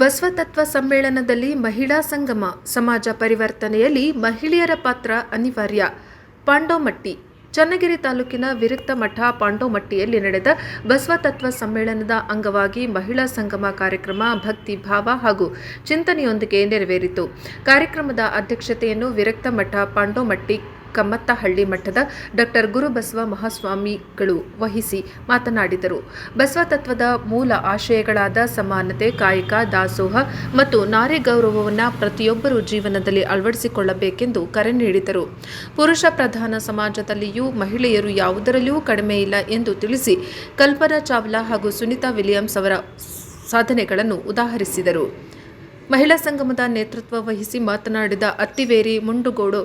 ಬಸವತತ್ವ ಸಮ್ಮೇಳನದಲ್ಲಿ ಮಹಿಳಾ ಸಂಗಮ, ಸಮಾಜ ಪರಿವರ್ತನೆಯಲ್ಲಿ ಮಹಿಳೆಯರ ಪಾತ್ರ ಅನಿವಾರ್ಯ. ಪಾಂಡೋಮಟ್ಟಿ. ಚನ್ನಗಿರಿ ತಾಲೂಕಿನ ವಿರಕ್ತ ಮಠ ಪಾಂಡೋಮಟ್ಟಿಯಲ್ಲಿ ನಡೆದ ಬಸವತತ್ವ ಸಮ್ಮೇಳನದ ಅಂಗವಾಗಿ ಮಹಿಳಾ ಸಂಗಮ ಕಾರ್ಯಕ್ರಮ ಭಕ್ತಿ ಭಾವ ಹಾಗೂ ಚಿಂತನೆಯೊಂದಿಗೆ ನೆರವೇರಿತು. ಕಾರ್ಯಕ್ರಮದ ಅಧ್ಯಕ್ಷತೆಯನ್ನು ವಿರಕ್ತ ಮಠ ಪಾಂಡೋಮಟ್ಟಿ ಕಮ್ಮತ್ತಹಳ್ಳಿ ಮಠದ ಡಾ ಗುರುಬಸವ ಮಹಾಸ್ವಾಮಿಗಳು ವಹಿಸಿ ಮಾತನಾಡಿದರು. ಬಸವತತ್ವದ ಮೂಲ ಆಶಯಗಳಾದ ಸಮಾನತೆ, ಕಾಯಕ, ದಾಸೋಹ ಮತ್ತು ನಾರಿ ಗೌರವವನ್ನು ಪ್ರತಿಯೊಬ್ಬರೂ ಜೀವನದಲ್ಲಿ ಅಳವಡಿಸಿಕೊಳ್ಳಬೇಕೆಂದು ಕರೆ ನೀಡಿದರು. ಪುರುಷ ಪ್ರಧಾನ ಸಮಾಜದಲ್ಲಿಯೂ ಮಹಿಳೆಯರು ಯಾವುದರಲ್ಲಿಯೂ ಕಡಿಮೆ ಇಲ್ಲ ಎಂದು ತಿಳಿಸಿ ಕಲ್ಪನಾ ಚಾವ್ಲಾ ಹಾಗೂ ಸುನೀತಾ ವಿಲಿಯಮ್ಸ್ ಅವರ ಸಾಧನೆಗಳನ್ನು ಉದಾಹರಿಸಿದರು. ಮಹಿಳಾ ಸಂಗಮದ ನೇತೃತ್ವ ವಹಿಸಿ ಮಾತನಾಡಿದ ಅತ್ತಿವೇರಿ ಮುಂಡಗೋಡು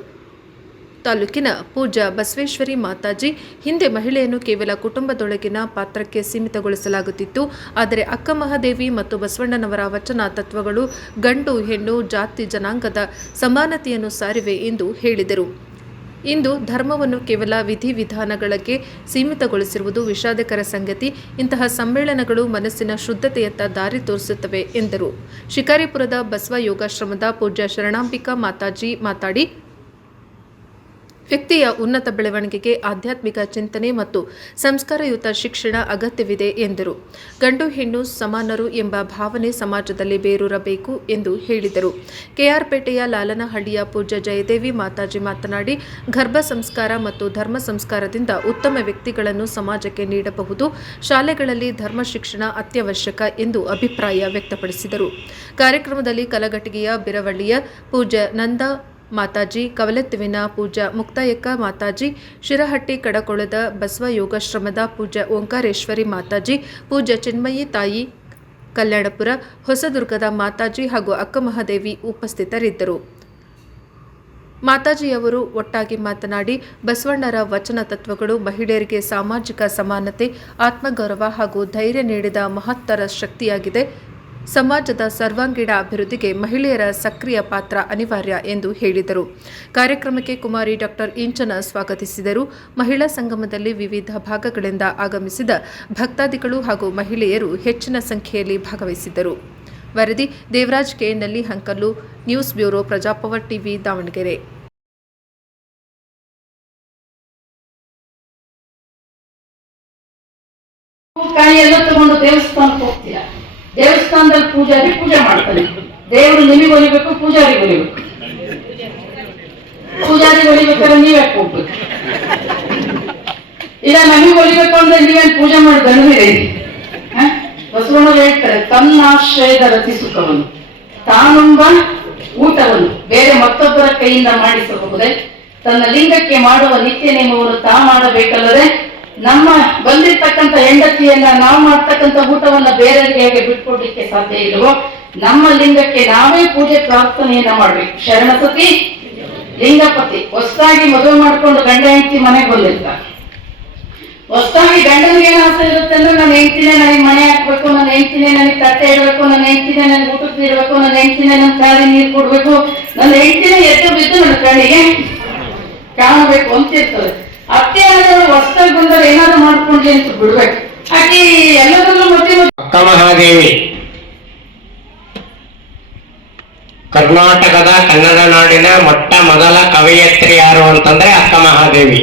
ತಾಲೂಕಿನ ಪೂಜ್ಯ ಬಸವೇಶ್ವರಿ ಮಾತಾಜಿ, ಹಿಂದೆ ಮಹಿಳೆಯನ್ನು ಕೇವಲ ಕುಟುಂಬದೊಳಗಿನ ಪಾತ್ರಕ್ಕೆ ಸೀಮಿತಗೊಳಿಸಲಾಗುತ್ತಿತ್ತು. ಆದರೆ ಅಕ್ಕ ಮಹಾದೇವಿ ಮತ್ತು ಬಸವಣ್ಣನವರ ವಚನ ತತ್ವಗಳು ಗಂಡು ಹೆಣ್ಣು ಜಾತಿ ಜನಾಂಗದ ಸಮಾನತೆಯನ್ನು ಸಾರಿವೆ ಎಂದು ಹೇಳಿದರು. ಇಂದು ಧರ್ಮವನ್ನು ಕೇವಲ ವಿಧಿವಿಧಾನಗಳಿಗೆ ಸೀಮಿತಗೊಳಿಸಿರುವುದು ವಿಷಾದಕರ ಸಂಗತಿ. ಇಂತಹ ಸಮ್ಮೇಳನಗಳು ಮನಸ್ಸಿನ ಶುದ್ಧತೆಯತ್ತ ದಾರಿ ತೋರಿಸುತ್ತವೆ ಎಂದರು. ಶಿಕಾರಿಪುರದ ಬಸವ ಯೋಗಾಶ್ರಮದ ಪೂಜ್ಯ ಶರಣಾಂಬಿಕಾ ಮಾತಾಜಿ ಮಾತಾಡಿ, ವ್ಯಕ್ತಿಯ ಉನ್ನತ ಬೆಳವಣಿಗೆಗೆ ಆಧ್ಯಾತ್ಮಿಕ ಚಿಂತನೆ ಮತ್ತು ಸಂಸ್ಕಾರಯುತ ಶಿಕ್ಷಣ ಅಗತ್ಯವಿದೆ ಎಂದರು. ಗಂಡು ಹೆಣ್ಣು ಸಮಾನರು ಎಂಬ ಭಾವನೆ ಸಮಾಜದಲ್ಲಿ ಬೇರೂರಬೇಕು ಎಂದು ಹೇಳಿದರು. ಕೆಆರ್ಪೇಟೆಯ ಲಾಲನಹಳ್ಳಿಯ ಪೂಜ್ಯ ಜಯದೇವಿ ಮಾತಾಜಿ ಮಾತನಾಡಿ, ಗರ್ಭ ಸಂಸ್ಕಾರ ಮತ್ತು ಧರ್ಮ ಸಂಸ್ಕಾರದಿಂದ ಉತ್ತಮ ವ್ಯಕ್ತಿಗಳನ್ನು ಸಮಾಜಕ್ಕೆ ನೀಡಬಹುದು. ಶಾಲೆಗಳಲ್ಲಿ ಧರ್ಮ ಶಿಕ್ಷಣ ಅತ್ಯವಶ್ಯಕ ಎಂದು ಅಭಿಪ್ರಾಯ ವ್ಯಕ್ತಪಡಿಸಿದರು. ಕಾರ್ಯಕ್ರಮದಲ್ಲಿ ಕಲಘಟಗಿಯ ಬಿರವಳ್ಳಿಯ ಪೂಜ್ಯ ನಂದ ಮಾತಾಜಿ, ಕವಲೆತ್ತುವಿನ ಪೂಜ್ಯ ಮುಕ್ತಾಯಕ್ಕ ಮಾತಾಜಿ, ಶಿರಹಟ್ಟಿ ಕಡಕೊಳದ ಬಸವ ಯೋಗಾಶ್ರಮದ ಪೂಜ್ಯ ಓಂಕಾರೇಶ್ವರಿ ಮಾತಾಜಿ, ಪೂಜ್ಯ ಚಿನ್ಮಯಿ ತಾಯಿ ಕಲ್ಯಾಣಪುರ, ಹೊಸದುರ್ಗದ ಮಾತಾಜಿ ಹಾಗೂ ಅಕ್ಕಮಹಾದೇವಿ ಉಪಸ್ಥಿತರಿದ್ದರು. ಮಾತಾಜಿಯವರು ಒಟ್ಟಾಗಿ ಮಾತನಾಡಿ, ಬಸವಣ್ಣರ ವಚನ ತತ್ವಗಳು ಮಹಿಳೆಯರಿಗೆ ಸಾಮಾಜಿಕ ಸಮಾನತೆ, ಆತ್ಮಗೌರವ ಹಾಗೂ ಧೈರ್ಯ ನೀಡಿದ ಮಹತ್ತರ ಶಕ್ತಿಯಾಗಿದೆ. ಸಮಾಜದ ಸರ್ವಾಂಗೀಣ ಅಭಿವೃದ್ಧಿಗೆ ಮಹಿಳೆಯರ ಸಕ್ರಿಯ ಪಾತ್ರ ಅನಿವಾರ್ಯ ಎಂದು ಹೇಳಿದರು. ಕಾರ್ಯಕ್ರಮಕ್ಕೆ ಕುಮಾರಿ ಡಾ ಇಂಚನ ಸ್ವಾಗತಿಸಿದರು. ಮಹಿಳಾ ಸಂಗಮದಲ್ಲಿ ವಿವಿಧ ಭಾಗಗಳಿಂದ ಆಗಮಿಸಿದ ಭಕ್ತಾದಿಗಳು ಹಾಗೂ ಮಹಿಳೆಯರು ಹೆಚ್ಚಿನ ಸಂಖ್ಯೆಯಲ್ಲಿ ಭಾಗವಹಿಸಿದ್ದರು. ವರದಿ Devaraj K. Nallihankallu, news bureau, Praja Power TV, Davanagere. ದೇವಸ್ಥಾನದಲ್ಲಿ ಪೂಜಾರಿ ಪೂಜೆ ಮಾಡ್ತಾನೆ. ದೇವರು ನಿಮಗೆ ಒಲಿಬೇಕು, ಪೂಜಾರಿಗೆ ಒಲಿಬೇಕು. ಪೂಜಾರಿಗೆ ಒಲಿಬೇಕಾದ್ರೆ ನೀವ್ಯಾಕೆ ಹೋಗ್ಬೇಕು? ಇಲ್ಲ ನಮಗೆ ಒಲಿಬೇಕು ಅಂದ್ರೆ ನೀವೇನು ಪೂಜೆ ಮಾಡಿ ಗಂಡನಿರಿ? ಬಸವಣ್ಣರು ಹೇಳ್ತಾರೆ, ತನ್ನಾಶ್ರಯದ ರತಿ ಸುಖವನ್ನು ತಾನುಂಬ ಊಟವನ್ನು ಬೇರೆ ಮತ್ತೊಬ್ಬರ ಕೈಯಿಂದ ಮಾಡಿಸಬಹುದೇ? ತನ್ನ ಲಿಂಗಕ್ಕೆ ಮಾಡುವ ನಿತ್ಯ ನೇಮವನ್ನು ತಾ ಮಾಡಬೇಕಲ್ಲದೆ ನಮ್ಮ ಬಂದಿರ್ತಕ್ಕಂಥ ಹೆಂಡತಿಯನ್ನ ನಾವು ಮಾಡ್ತಕ್ಕಂಥ ಊಟವನ್ನ ಬೇರೆಯವರಿಗೆ ಹೇಗೆ ಬಿಟ್ಕೊಡ್ಲಿಕ್ಕೆ ಸಾಧ್ಯ ಇಲ್ಲವೋ, ನಮ್ಮ ಲಿಂಗಕ್ಕೆ ನಾವೇ ಪೂಜೆ ಪ್ರಾರ್ಥನೆಯನ್ನ ಮಾಡ್ಬೇಕು. ಶರಣಸತಿ ಲಿಂಗಪತಿ. ಹೊಸದಾಗಿ ಮದುವೆ ಮಾಡ್ಕೊಂಡು ಗಂಡ ಹೆಂಡತಿ ಮನೆಗೆ ಬಂದಿರ್ತಾರೆ. ಹೊಸದಾಗಿ ಗಂಡನಿಗೆ ಏನು ಆಸೆ ಇರುತ್ತೆ ಅಂದ್ರೆ, ನನ್ನ ಹೆಂಡತಿನೇ ನನಗೆ ಮನೆ ಹಾಕ್ಬೇಕು, ನನ್ನ ಹೆಂಡತಿನೇ ನನಗೆ ತಟ್ಟೆ ಇಡಬೇಕು, ನನ್ನ ಹೆಂಡತಿನೇ ನನಗೆ ಊಟಕ್ಕೆ ಇಡಬೇಕು, ನನ್ನ ಹೆಂಡತಿನೇ ನನ್ನ ಕಾಲಿ ನೀರು ಕೊಡ್ಬೇಕು, ನನ್ನ ಹೆಂಡತಿನೇ ಎದ್ದು ಬಿದ್ದು ನನ್ನ ಕಣ್ಣಿಗೆ ಕಾಣಬೇಕು ಅಂತಿರ್ತದೆ. ಅತ್ತೆ ಆದವರು ಹೊಸದಾಗಿ ಬಂದರೆ ಏನಾದ್ರು ಮಾಡ್ಕೊಂಡ್ಲಿ ಅಂತ ಬಿಡ್ಬೇಕು. ಆಕೆ ಎಲ್ಲದರಲ್ಲೂ ಮತ್ತೆ ಅಕ್ಕ ಮಹಾದೇವಿ ಕರ್ನಾಟಕದ ಕನ್ನಡ ನಾಡಿನ ಮೊಟ್ಟ ಮೊದಲ ಕವಯತ್ರಿ ಯಾರು ಅಂತಂದ್ರೆ ಅಕ್ಕ ಮಹಾದೇವಿ.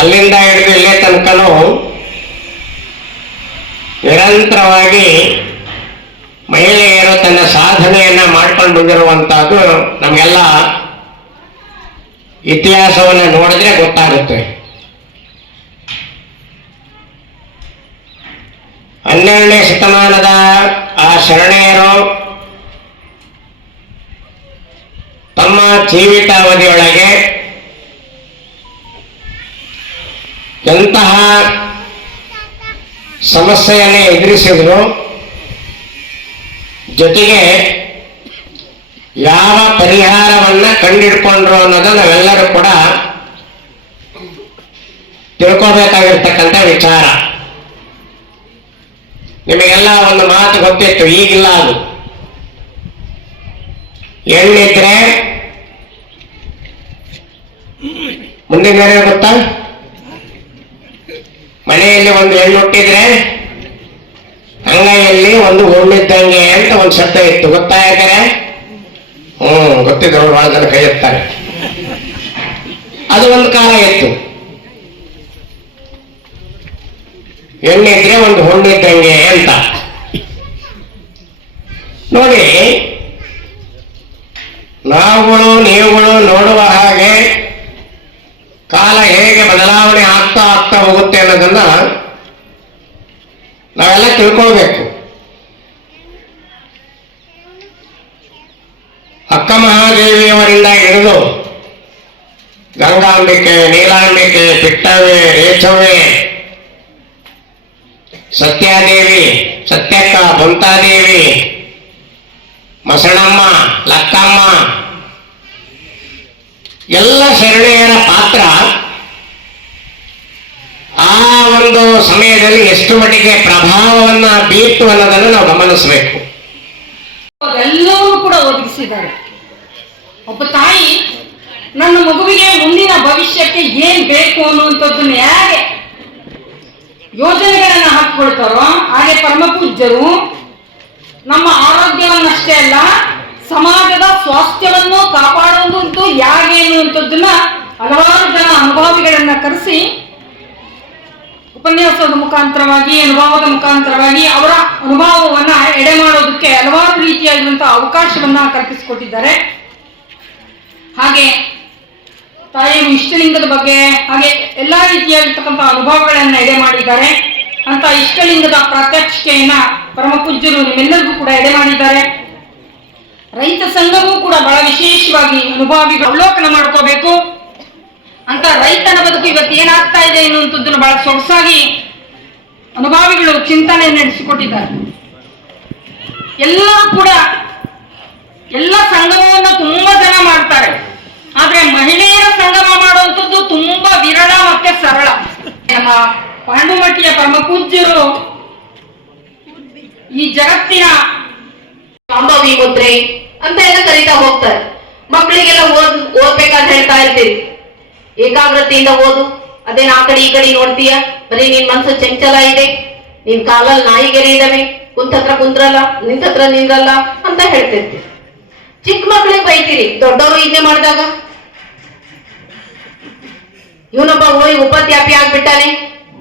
ಅಲ್ಲಿಂದ ಹಿಡಿದು ಇಲ್ಲೇ ತನಕನೂ ನಿರಂತರವಾಗಿ ಮಹಿಳೆಯರು ತನ್ನ ಸಾಧನೆಯನ್ನ ಮಾಡ್ಕೊಂಡು ಬಂದಿರುವಂತಹದ್ದು ನಮಗೆಲ್ಲ ಇತಿಹಾಸವನ್ನು ನೋಡಿದ್ರೆ ಗೊತ್ತಾಗುತ್ತೆ. 12ನೇ ಶತಮಾನದ ಆ ಶರಣೆಯರು ತಮ್ಮ ಜೀವಿತಾವಧಿಯೊಳಗೆ ಎಂತಹ ಸಮಸ್ಯೆಯನ್ನೇ ಎದುರಿಸಿದ್ರು, ಜೊತೆಗೆ ಯಾವ ಪರಿಹಾರವನ್ನ ಕಂಡಿಡ್ಕೊಂಡ್ರು ಅನ್ನೋದು ನಾವೆಲ್ಲರೂ ಕೂಡ ತಿಳ್ಕೋಬೇಕಾಗಿರ್ತಕ್ಕಂಥ ವಿಚಾರ. ನಿಮಗೆಲ್ಲ ಒಂದು ಮಾತು ಗೊತ್ತಿತ್ತು, ಈಗಿಲ್ಲ ಅದು. ಎಳ್ಳಿದ್ರೆ ಮುಂದಿನ ಗೊತ್ತಾ, ಮನೆಯಲ್ಲಿ ಒಂದು ಹೆಣ್ಣು ಹುಟ್ಟಿದ್ರೆ ಅಂಗೈಯಲ್ಲಿ ಒಂದು ಹುಣ್ಣಿದ್ದಂಗೆ ಅಂತ ಒಂದು ಶಬ್ದ ಇತ್ತು, ಗೊತ್ತಾ ಯಾಕಂದ್ರೆ? ಗೊತ್ತಿದ್ದವರು ಬಹಳ ಜನ ಕೈ ಎತ್ತಾರೆ. ಅದು ಒಂದು ಕಾಲ ಇತ್ತು. ಹೆಣ್ಣಿದ್ರೆ ಒಂದು ಹುಣ್ಣಿದ್ದಂಗೆ ಅಂತ. ನೋಡಿ, ನಾವುಗಳು ನೀವುಗಳು ನೋಡುವ ಹಾಗೆ ಕಾಲ ಹೇಗೆ ಬದಲಾವಣೆ ಆಗ್ತಾ ಆಗ್ತಾ ಹೋಗುತ್ತೆ ಅನ್ನೋದನ್ನ ನಾವೆಲ್ಲ ತಿಳ್ಕೊಳ್ಬೇಕು. ಅಕ್ಕ ಮಹಾದೇವಿಯವರಿಂದ ಹಿಡಿದು ಗಂಗಾಂಬಿಕೆ, ನೀಲಾಂಬಿಕೆ, ಪಿಟ್ಟವೆ, ರೇಚವೆ, ಸತ್ಯಾದೇವಿ, ಸತ್ಯಕ್ಕ, ಬಂತಾದೇವಿ, ಮಸಣಮ್ಮ, ಲಕ್ಕಮ್ಮ, ಎಲ್ಲ ಶರಣೆಯರ ಪಾತ್ರ ಆ ಒಂದು ಸಮಯದಲ್ಲಿ ಎಷ್ಟು ಮಟ್ಟಿಗೆ ಪ್ರಭಾವವನ್ನ ಬೀರ್ತು ಅನ್ನೋದನ್ನು ನಾವು ಗಮನಿಸಬೇಕು. ಎಲ್ಲವೂ ಕೂಡ ಒದಗಿಸಿದ್ದಾರೆ. ಒಬ್ಬ ತಾಯಿ ನನ್ನ ಮಗುವಿಗೆ ಮುಂದಿನ ಭವಿಷ್ಯಕ್ಕೆ ಏನ್ ಬೇಕು ಅನ್ನುವಂಥದ್ದನ್ನ ಹೇಗೆ ಯೋಜನೆಗಳನ್ನ ಹಾಕಿಕೊಳ್ತಾರೋ ಹಾಗೆ ಪರಮಪೂಜ್ಯರು ನಮ್ಮ ಆರೋಗ್ಯವನ್ನಷ್ಟೇ ಅಲ್ಲ ಸಮಾಜದ ಸ್ವಾಸ್ಥ್ಯವನ್ನು ಕಾಪಾಡುವುದು ಹೇಗೆ ಅನ್ನುವಂಥದ್ದನ್ನ ಹಲವಾರು ಜನ ಅನುಭವಿಗಳನ್ನ ಕರೆಸಿ ಉಪನ್ಯಾಸದ ಮುಖಾಂತರವಾಗಿ, ಅನುಭವದ ಮುಖಾಂತರವಾಗಿ ಅವರ ಅನುಭವವನ್ನ ಎಡೆ ಮಾಡೋದಕ್ಕೆ ಹಲವಾರು ರೀತಿಯಾಗಿರುವಂತಹ ಅವಕಾಶವನ್ನ ಕಲ್ಪಿಸಿಕೊಟ್ಟಿದ್ದಾರೆ. ಹಾಗೆ ತಾಯಿಯ ಇಷ್ಟಲಿಂಗದ ಬಗ್ಗೆ ಹಾಗೆ ಎಲ್ಲಾ ರೀತಿಯಾಗಿರ್ತಕ್ಕಂಥ ಅನುಭವಗಳನ್ನ ಎಡೆ ಮಾಡಿದ್ದಾರೆ. ಅಂತ ಇಷ್ಟಲಿಂಗದ ಪ್ರಾತ್ಯಕ್ಷಿಕೆಯನ್ನ ಪರಮಪೂಜ್ಯರು ನಿಮ್ಮೆಲ್ಲರಿಗೂ ಕೂಡ ಎಡೆ ಮಾಡಿದ್ದಾರೆ. ರೈತ ಸಂಘವೂ ಕೂಡ ಬಹಳ ವಿಶೇಷವಾಗಿ ಅನುಭವಿಗಳು ಅವಲೋಕನ ಮಾಡ್ಕೋಬೇಕು ಅಂತ ರೈತನ ಬದುಕು ಇವತ್ತು ಏನಾಗ್ತಾ ಇದೆ ಎನ್ನುವಂಥದ್ದನ್ನು ಬಹಳ ಸೊಗಸಾಗಿ ಅನುಭವಿಗಳು ಚಿಂತನೆ ನಡೆಸಿಕೊಟ್ಟಿದ್ದಾರೆ. ಎಲ್ಲ ಕೂಡ ಎಲ್ಲ ಸಂಗಮವನ್ನು ತುಂಬಾ ಜನ ಮಾಡ್ತಾರೆ, ಆದ್ರೆ ಮಹಿಳೆಯರ ಸಂಗಮ ಮಾಡುವಂಥದ್ದು ತುಂಬಾ ವಿರಳ ಮತ್ತೆ ಸರಳ. ನಮ್ಮ ಪಾಂಡುಮಟ್ಟಿಯ ಪರಮಪೂಜ್ಯರು ಈ ಜಗತ್ತಿನ ಶಾಂಭವಿ ಮುದ್ರೆ ಅಂತ ಎಲ್ಲ ಕರೀತಾ ಹೋಗ್ತಾರೆ. ಮಕ್ಕಳಿಗೆಲ್ಲ ಓದ್ಬೇಕಾದ್ರೆ ಹೇಳ್ತಾ ಇರ್ತೀರಿ, ಏಕಾಗ್ರತೆಯಿಂದ ಓದು, ಅದೇನ್ ಆ ಕಡೆ ಈ ಕಡೆ ನೋಡ್ತೀಯ, ಬರೀ ನಿನ್ ಮನ್ಸು ಚಂಚಲ ಇದೆ, ನಿನ್ ಕಾಲಲ್ಲಿ ನಾಯಿಗೆರೆ ಇದಾವೆ, ಕುಂತತ್ರ ಕುಂದ್ರಲ್ಲ, ನಿಂತತ್ರ ನಿಂದ್ರಲ್ಲ ಅಂತ ಹೇಳ್ತಿರ್ತೀರಿ. ಚಿಕ್ಕ ಮಕ್ಕಳಿಗೆ ಬೈತೀರಿ, ದೊಡ್ಡವರು ಇದನ್ನೇ ಮಾಡಿದಾಗ ಇವನೊಬ್ಬ ಹೋಗಿ ಉಪತ್ಯಾಪಿ ಆಗ್ಬಿಟ್ಟಾನೆ,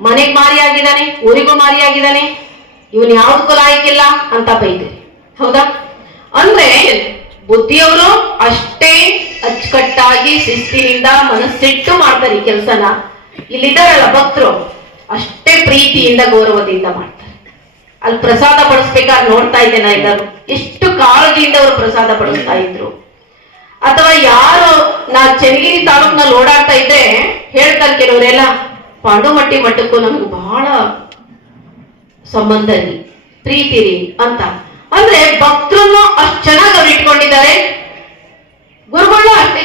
ಮನೆಗ್ ಮಾರಿ ಆಗಿದ್ದಾನೆ, ಊರಿಗೂ ಮಾರಿ ಆಗಿದ್ದಾನೆ, ಇವನ್ ಯಾವ್ದಕ್ಕೂ ಲಾಯಕ್ಕಿಲ್ಲ ಅಂತ ಬೈತೀರಿ. ಹೌದಾ? ಅಂದ್ರೆ ಬುದ್ಧಿಯವರು ಅಷ್ಟೇ ಅಚ್ಚುಕಟ್ಟಾಗಿ ಶಿಸ್ತಿನಿಂದ ಮನಸ್ಸಿಟ್ಟು ಮಾಡ್ತಾರೆ ಈ ಕೆಲಸನ. ಇಲ್ಲಿದ್ದಾರಲ್ಲ ಭಕ್ತರು ಅಷ್ಟೇ ಪ್ರೀತಿಯಿಂದ ಗೌರವದಿಂದ ಮಾಡ್ತಾರೆ. ಅಲ್ಲಿ ಪ್ರಸಾದ ಪಡಿಸ್ಬೇಕಾದ್ರೆ ನೋಡ್ತಾ ಇದ್ದೇನೆ ಎಲ್ಲರೂ ಎಷ್ಟು ಕಾಳಜಿಯಿಂದ ಅವರು ಪ್ರಸಾದ ಪಡಿಸ್ತಾ ಇದ್ರು. ಅಥವಾ ಯಾರು ನಾ ಚನ್ನಗಿರಿ ತಾಲೂಕ್ನಲ್ಲಿ ಓಡಾಡ್ತಾ ಇದ್ರೆ ಹೇಳ್ತಾರೆ ಕೆಲವರೆಲ್ಲ, ಪಾಂಡುಮಟ್ಟಿ ಮಠಕ್ಕೂ ನಮ್ಗೆ ಬಹಳ ಸಂಬಂಧ ರೀ, ಪ್ರೀತಿ ರೀ ಅಂತ. ಅಂದ್ರೆ ಭಕ್ತರನ್ನು ಅಷ್ಟು ಚೆನ್ನಾಗಿ ಅವ್ರು ಇಟ್ಕೊಂಡಿದ್ದಾರೆ, ಗುರುಗಳು ಅಷ್ಟೇ